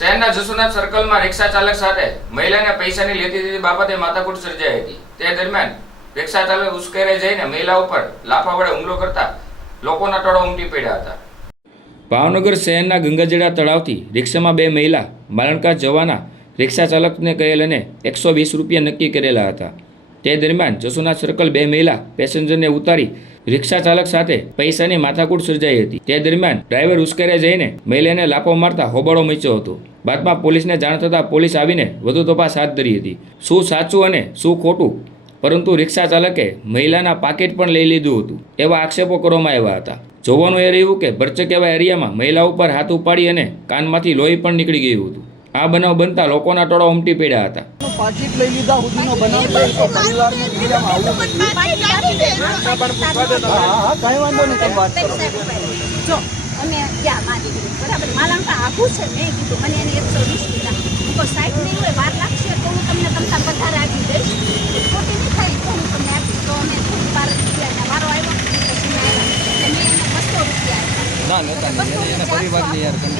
શહેરના જસુનાથ સર્કલમાં રિક્ષા ચાલક સાથે મહિલાને પૈસાની લેતી દેતી બાબતે માથાકૂટ સર્જાઈ હતી। તે દરમિયાન રિક્ષા ચાલક ઉશ્કેરાઈ જઈને મહિલા ઉપર લાફા વડે હુમલો કરતા લોકોના ટોળા ઉમટી પડ્યા હતા। ભાવનગર શહેરના ગંગાજળા તળાવથી રિક્ષામાં બે મહિલા માલણકા જવાના રિક્ષા ચાલકને કહેલ અને 120 રૂપિયા નક્કી કરેલા હતા। તે દરમિયાન જસુનાથ સર્કલ બે મહિલા પેસેન્જરને ઉતારી રિક્ષા ચાલક સાથે પૈસાની માથાકૂટ સર્જાઈ હતી। તે દરમિયાન ડ્રાઈવર ઉશ્કેરાઈ જઈને મહિલાને લાફો મારતા હોબાળો મચ્યો હતો। બાદમાં પોલીસને જાણ થતાં પોલીસ આવીને વધુ તપાસ હાથ ધરી હતી। શું સાચું અને શું ખોટું, પરંતુ રિક્ષા ચાલકે મહિલાના પાકીટ પણ લઈ લીધું હતું એવા આક્ષેપો કરવામાં આવ્યા હતા। જોવાનું એ રહ્યું કે ભરચક એવા એરિયામાં મહિલા ઉપર હાથ ઉપાડી અને કાનમાંથી લોહી પણ નીકળી ગયું હતું। આ બનાવ બનતા લોકોના ટોળા ઉમટી પડ્યા હતા। પાકીટ લઈ લીધા સુધીનો બનાવ છે તો પરિવારને બીજામાં આવું નથી। હા કાંઈ વાંધો નહીં, તમે વાત કરો। જો અમે ગયા મારી બરાબર માલંકા આખું છે, મેં કીધું મને એને 120 કીધા, તો સાઈડ નહીં હોય વાર લાગશે તો હું તમને તમતા વધારે આપી દઈશ, ખોટી નહીં થાય તો હું તમને આપીશ। તો અમે થોડી વાર ગયા, વારો આવ્યો પછી મેં આવ્યા એટલે મેં એને 200 રૂપિયા આપ્યા। પરિવારની યાર કાન